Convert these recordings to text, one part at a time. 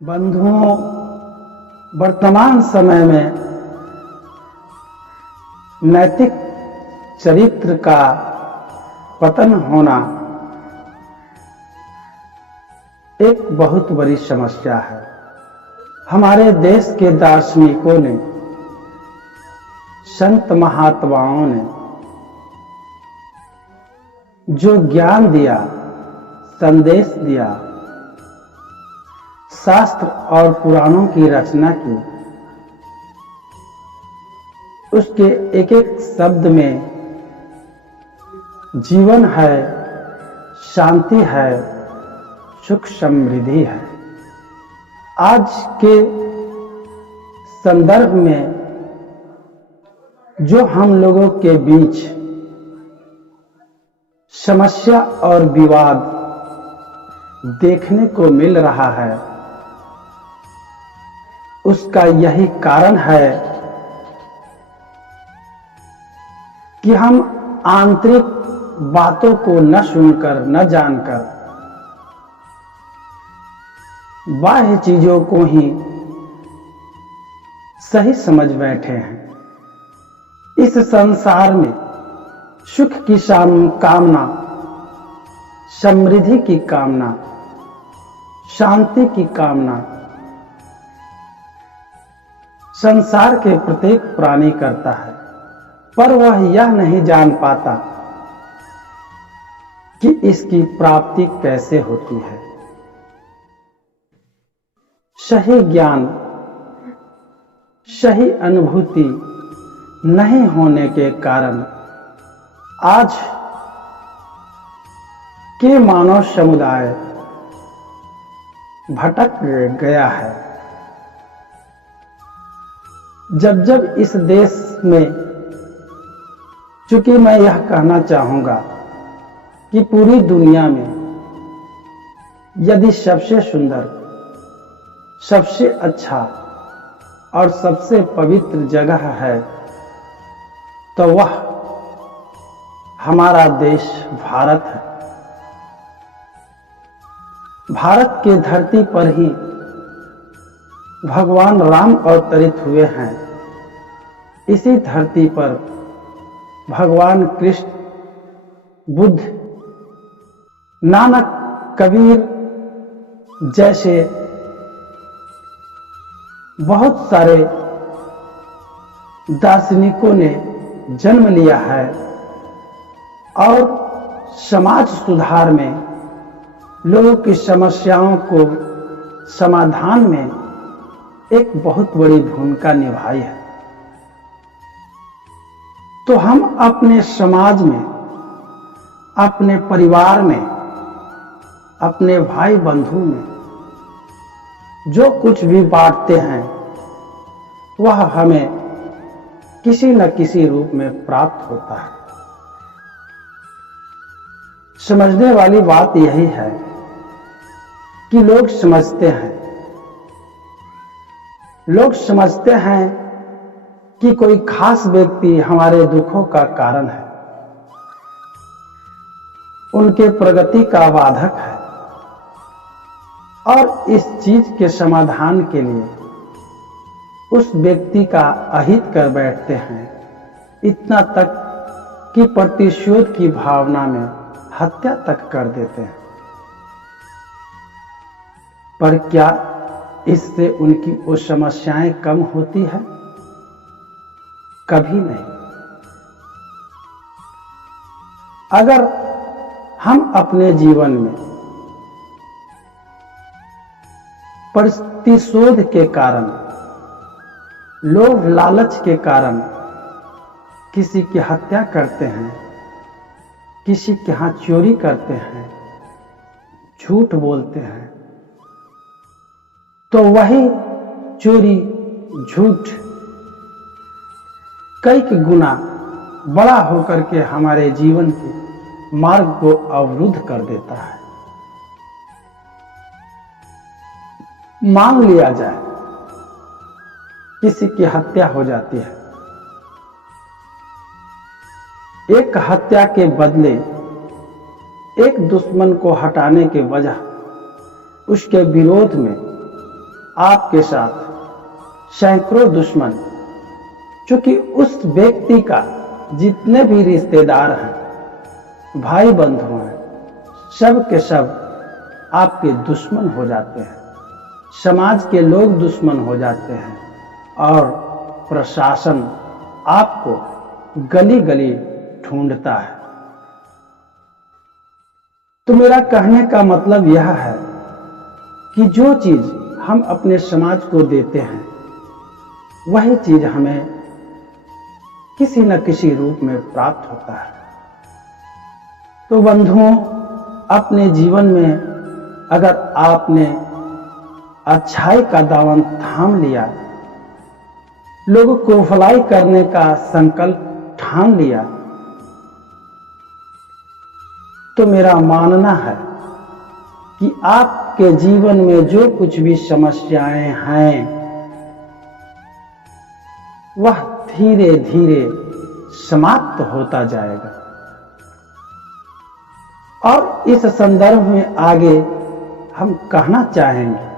बंधुओं, वर्तमान समय में नैतिक चरित्र का पतन होना एक बहुत बड़ी समस्या है। हमारे देश के दार्शनिकों ने, संत महात्माओं ने जो ज्ञान दिया, संदेश दिया, शास्त्र और पुराणों की रचना की, उसके एक एक शब्द में जीवन है, शांति है, सुख समृद्धि है। आज के संदर्भ में जो हम लोगों के बीच समस्या और विवाद देखने को मिल रहा है, उसका यही कारण है कि हम आंतरिक बातों को न सुनकर, न जानकर बाह्य चीजों को ही सही समझ बैठे हैं। इस संसार में सुख की कामना, समृद्धि की कामना, शांति की कामना संसार के प्रत्येक प्राणी करता है, पर वह यह नहीं जान पाता कि इसकी प्राप्ति कैसे होती है। सही ज्ञान, सही अनुभूति नहीं होने के कारण आज के मानव समुदाय भटक गया है। जब जब इस देश में, चूंकि मैं यह कहना चाहूंगा कि पूरी दुनिया में यदि सबसे सुंदर, सबसे अच्छा और सबसे पवित्र जगह है तो वह हमारा देश भारत है। भारत के धरती पर ही भगवान राम अवतरित हुए हैं। इसी धरती पर भगवान कृष्ण, बुद्ध, नानक, कबीर जैसे बहुत सारे दार्शनिकों ने जन्म लिया है और समाज सुधार में, लोगों की समस्याओं को समाधान में एक बहुत बड़ी भूमिका निभाई है। तो हम अपने समाज में, अपने परिवार में, अपने भाई बंधु में जो कुछ भी बांटते हैं वह हमें किसी न किसी रूप में प्राप्त होता है। समझने वाली बात यही है कि लोग समझते हैं कि कोई खास व्यक्ति हमारे दुखों का कारण है, उनके प्रगति का बाधक है, और इस चीज के समाधान के लिए उस व्यक्ति का अहित कर बैठते हैं, इतना तक कि प्रतिशोध की भावना में हत्या तक कर देते हैं। पर क्या इससे उनकी वो समस्याएं कम होती है? कभी नहीं। अगर हम अपने जीवन में प्रतिशोध के कारण, लोभ लालच के कारण किसी की हत्या करते हैं, किसी के यहां चोरी करते हैं, झूठ बोलते हैं, तो वही चोरी, झूठ कई गुना बड़ा होकर के हमारे जीवन के मार्ग को अवरुद्ध कर देता है। मान लिया जाए किसी की हत्या हो जाती है, एक हत्या के बदले एक दुश्मन को हटाने के वजह उसके विरोध में आपके साथ सैकड़ों दुश्मन, चूंकि उस व्यक्ति का जितने भी रिश्तेदार हैं, भाई बंधु हैं, सब के सब आपके दुश्मन हो जाते हैं। समाज के लोग दुश्मन हो जाते हैं और प्रशासन आपको गली गली ढूंढता है। तो मेरा कहने का मतलब यह है कि जो चीज हम अपने समाज को देते हैं, वही चीज हमें किसी न किसी रूप में प्राप्त होता है। तो बंधुओं, अपने जीवन में अगर आपने अच्छाई का दामन थाम लिया, लोगों को भलाई करने का संकल्प ठान लिया, तो मेरा मानना है कि आपके जीवन में जो कुछ भी समस्याएं हैं, वह धीरे धीरे समाप्त होता जाएगा। और इस संदर्भ में आगे हम कहना चाहेंगे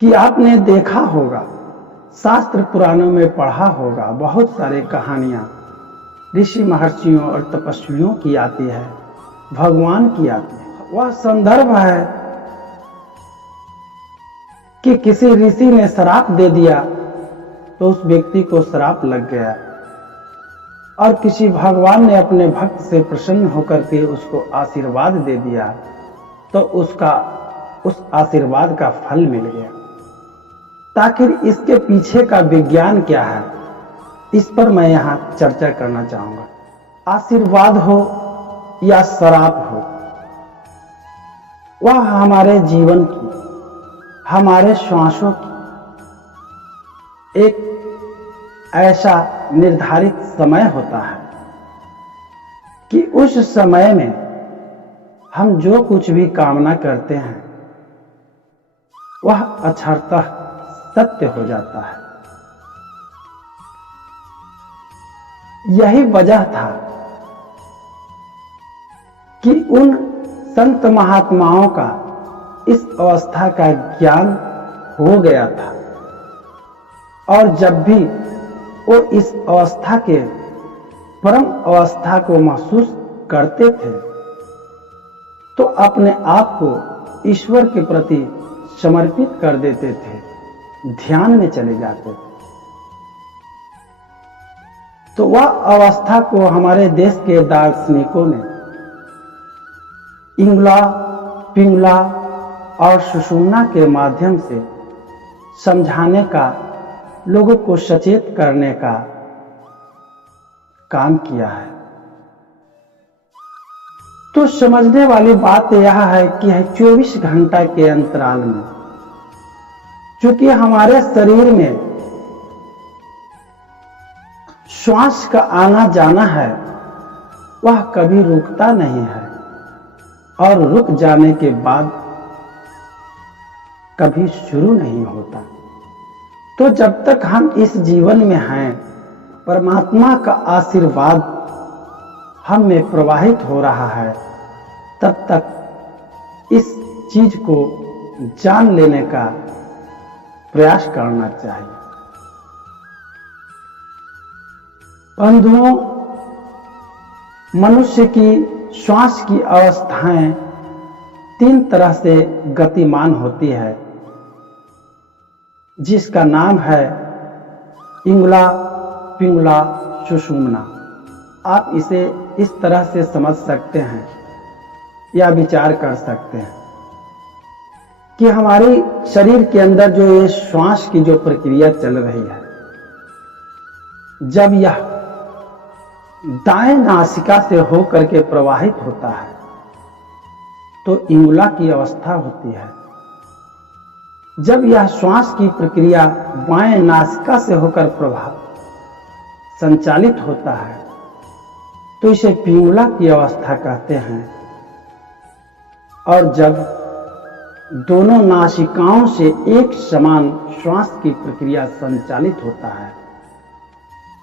कि आपने देखा होगा, शास्त्र पुराणों में पढ़ा होगा, बहुत सारे कहानियां ऋषि महर्षियों और तपस्वियों की आती है, भगवान की आती है। वह संदर्भ है कि किसी ऋषि ने श्राप दे दिया तो उस व्यक्ति को श्राप लग गया, और किसी भगवान ने अपने भक्त से प्रसन्न होकर के उसको आशीर्वाद दे दिया तो उस आशीर्वाद का फल मिल गया। ताकि इसके पीछे का विज्ञान क्या है, इस पर मैं यहां चर्चा करना चाहूंगा। आशीर्वाद हो या श्राप हो, वह हमारे जीवन की, हमारे श्वासों की एक ऐसा निर्धारित समय होता है कि उस समय में हम जो कुछ भी कामना करते हैं, वह अक्षरतः सत्य हो जाता है। यही वजह था कि उन संत महात्माओं का इस अवस्था का ज्ञान हो गया था, और जब भी वो इस अवस्था के परम अवस्था को महसूस करते थे तो अपने आप को ईश्वर के प्रति समर्पित कर देते थे, ध्यान में चले जाते थे। तो वह अवस्था को हमारे देश के दार्शनिकों ने इंगुला, पिंगला और सुषुम्ना के माध्यम से समझाने का, लोगों को सचेत करने का काम किया है। तो समझने वाली बात यह है कि 24 घंटा के अंतराल में, चूंकि हमारे शरीर में श्वास का आना जाना है, वह कभी रुकता नहीं है, और रुक जाने के बाद कभी शुरू नहीं होता। तो जब तक हम इस जीवन में हैं, परमात्मा का आशीर्वाद हम में प्रवाहित हो रहा है, तब तक इस चीज को जान लेने का प्रयास करना चाहिए। बंधुओं, मनुष्य की श्वास की अवस्थाएं 3 तरह से गतिमान होती है, जिसका नाम है इंगुला, पिंगला, सुषुम्ना। आप इसे इस तरह से समझ सकते हैं या विचार कर सकते हैं कि हमारी शरीर के अंदर जो ये श्वास की जो प्रक्रिया चल रही है, जब यह दाएं नासिका से होकर के प्रवाहित होता है तो इंगुला की अवस्था होती है। जब यह श्वास की प्रक्रिया बाएं नासिका से होकर संचालित होता है तो इसे पिंगुला की अवस्था कहते हैं। और जब दोनों नासिकाओं से एक समान श्वास की प्रक्रिया संचालित होता है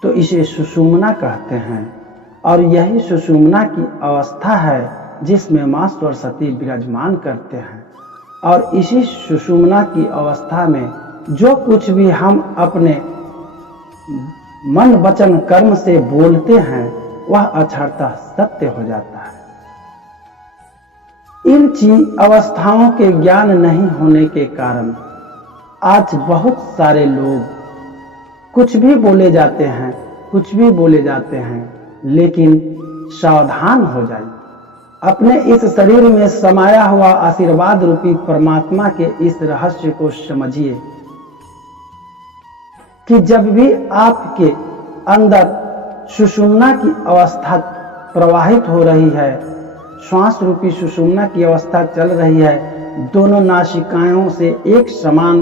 तो इसे सुषुम्ना कहते हैं। और यही सुषुम्ना की अवस्था है जिसमें माँ सरस्वती विराजमान करते हैं। और इसी सुषुम्ना की अवस्था में जो कुछ भी हम अपने मन वचन कर्म से बोलते हैं वह अक्षरतः सत्य हो जाता है। इन अवस्थाओं के ज्ञान नहीं होने के कारण आज बहुत सारे लोग कुछ भी बोले जाते हैं, कुछ भी बोले जाते हैं, लेकिन सावधान हो जाइए। अपने इस शरीर में समाया हुआ आशीर्वाद रूपी परमात्मा के इस रहस्य को समझिए कि जब भी आपके अंदर सुषुम्ना की अवस्था प्रवाहित हो रही है, श्वास रूपी सुषुम्ना की अवस्था चल रही है, दोनों नासिकाओं से एक समान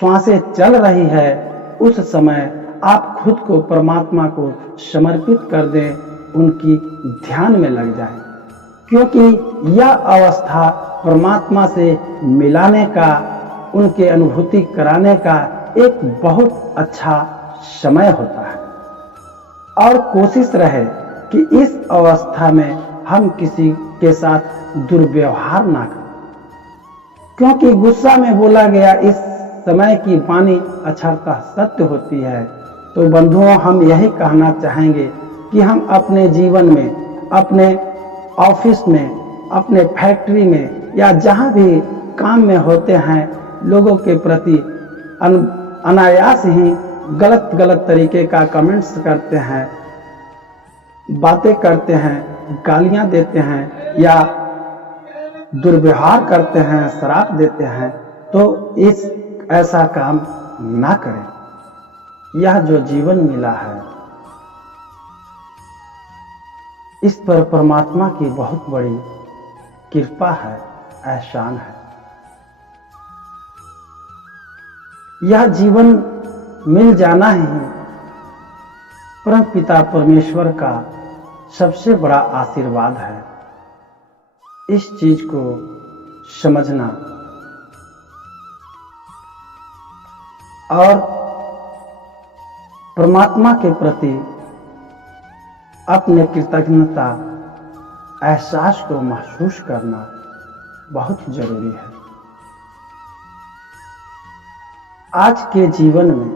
श्वासें चल रही है, उस समय आप खुद को परमात्मा को समर्पित कर दें, उनकी ध्यान में लग जाएं, क्योंकि यह अवस्था परमात्मा से मिलाने का, उनके अनुभूति कराने का एक बहुत अच्छा समय होता है। और कोशिश रहे कि इस अवस्था में हम किसी के साथ दुर्व्यवहार ना करें, क्योंकि गुस्सा में बोला गया इस समय की वाणी अक्षरतः सत्य होती है। तो बंधुओं, हम यही कहना चाहेंगे कि हम अपने जीवन में, अपने ऑफिस में, अपने फैक्ट्री में या जहाँ भी काम में होते हैं, लोगों के प्रति अनायास ही गलत गलत तरीके का कमेंट्स करते हैं, बातें करते हैं, गालियाँ देते हैं या दुर्व्यवहार करते हैं, श्राप देते हैं, तो ऐसा काम ना करें। यह जो जीवन मिला है, इस पर परमात्मा की बहुत बड़ी कृपा है, एहसान है। यह जीवन मिल जाना ही परम पिता परमेश्वर का सबसे बड़ा आशीर्वाद है। इस चीज को समझना और परमात्मा के प्रति अपने कृतज्ञता एहसास को महसूस करना बहुत जरूरी है। आज के जीवन में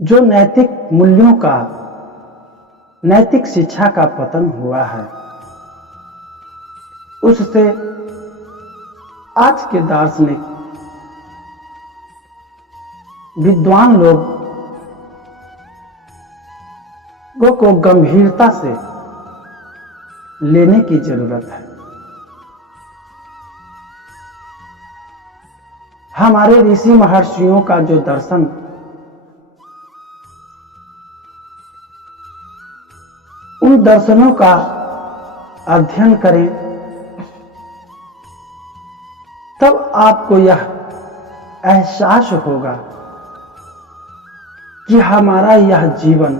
जो नैतिक मूल्यों का, नैतिक शिक्षा का पतन हुआ है, उससे आज के दार्शनिक विद्वान लोगों को गंभीरता से लेने की जरूरत है। हमारे ऋषि महर्षियों का जो दर्शन, उन दर्शनों का अध्ययन करें, तब आपको यह एहसास होगा कि हमारा यह जीवन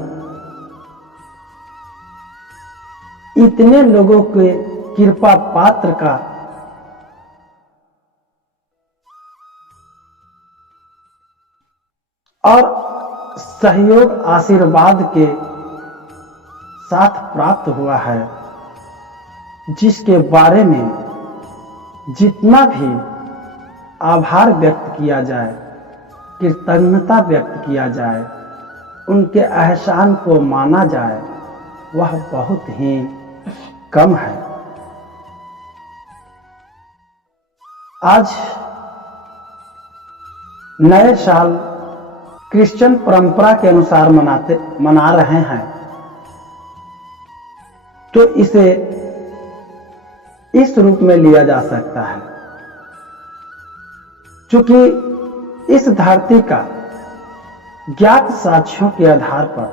इतने लोगों के कृपा पात्र का और सहयोग आशीर्वाद के साथ प्राप्त हुआ है, जिसके बारे में जितना भी आभार व्यक्त किया जाए, कृतज्ञता व्यक्त किया जाए, उनके एहसान को माना जाए, वह बहुत ही कम है। आज नए साल क्रिश्चियन परंपरा के अनुसार मना रहे हैं, तो इसे इस रूप में लिया जा सकता है, क्योंकि इस धरती का ज्ञात साक्ष्यों के आधार पर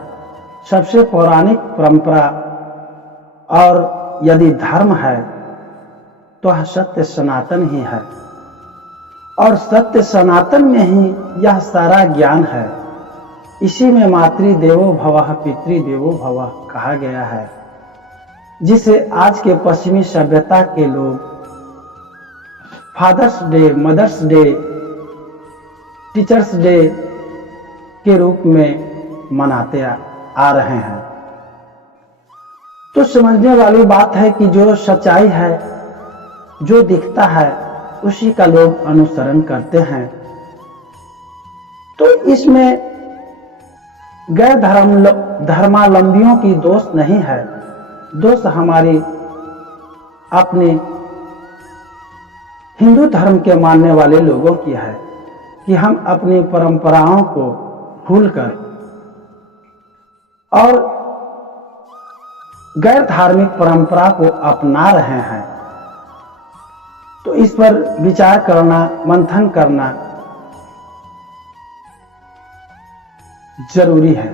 सबसे पौराणिक परंपरा और यदि धर्म है तो सत्य सनातन ही है, और सत्य सनातन में ही यह सारा ज्ञान है। इसी में मातृदेवो भवः पितृदेवो भवः कहा गया है, जिसे आज के पश्चिमी सभ्यता के लोग Father's Day, Mother's Day, Teachers' Day के रूप में मनाते आ रहे हैं। तो समझने वाली बात है कि जो सच्चाई है, जो दिखता है, उसी का लोग अनुसरण करते हैं। तो इसमें गैर धर्मावलंबियों की दोष नहीं है, दोष हमारी अपने हिंदू धर्म के मानने वाले लोगों की है कि हम अपनी परंपराओं को भूलकर और गैर धार्मिक परंपरा को अपना रहे हैं। तो इस पर विचार करना, मंथन करना जरूरी है।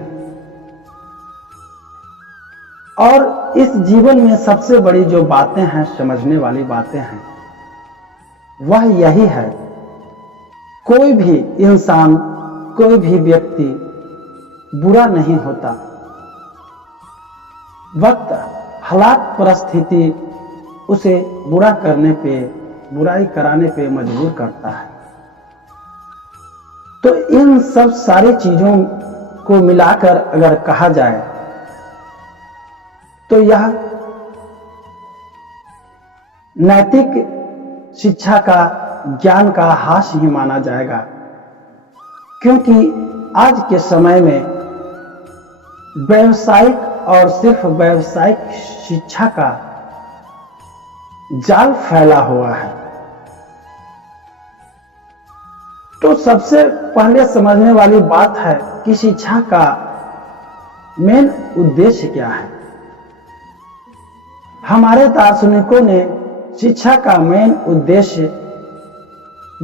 और इस जीवन में सबसे बड़ी जो बातें हैं, समझने वाली बातें हैं, वह यही है, कोई भी इंसान, कोई भी व्यक्ति बुरा नहीं होता। वक्त, हालात, परिस्थिति उसे बुरा करने पे, बुराई कराने पे मजबूर करता है। तो इन सब सारी चीजों को मिलाकर अगर कहा जाए तो यह नैतिक शिक्षा का, ज्ञान का हास्य ही माना जाएगा, क्योंकि आज के समय में व्यावसायिक और सिर्फ व्यावसायिक शिक्षा का जाल फैला हुआ है। तो सबसे पहले समझने वाली बात है कि शिक्षा का मेन उद्देश्य क्या है। हमारे दार्शनिकों ने शिक्षा का मेन उद्देश्य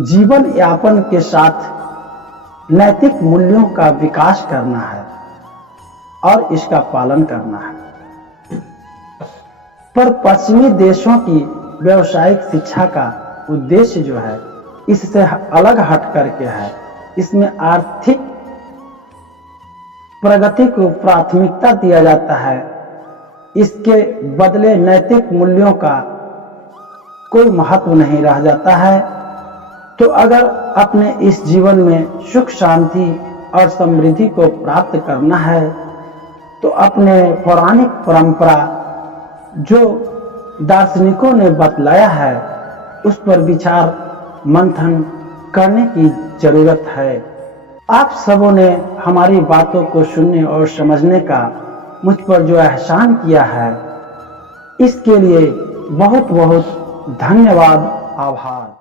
जीवन यापन के साथ नैतिक मूल्यों का विकास करना है और इसका पालन करना है। पर पश्चिमी देशों की व्यावसायिक शिक्षा का उद्देश्य जो है, इससे अलग हट करके है। इसमें आर्थिक प्रगति को प्राथमिकता दिया जाता है, इसके बदले नैतिक मूल्यों का कोई महत्व नहीं रह जाता है। तो अगर अपने इस जीवन में सुख, शांति और समृद्धि को प्राप्त करना है तो अपने पौराणिक परंपरा जो दार्शनिकों ने बतलाया है, उस पर विचार मंथन करने की जरूरत है। आप सबों ने हमारी बातों को सुनने और समझने का मुझ पर जो एहसान किया है, इसके लिए बहुत बहुत धन्यवाद, आभार।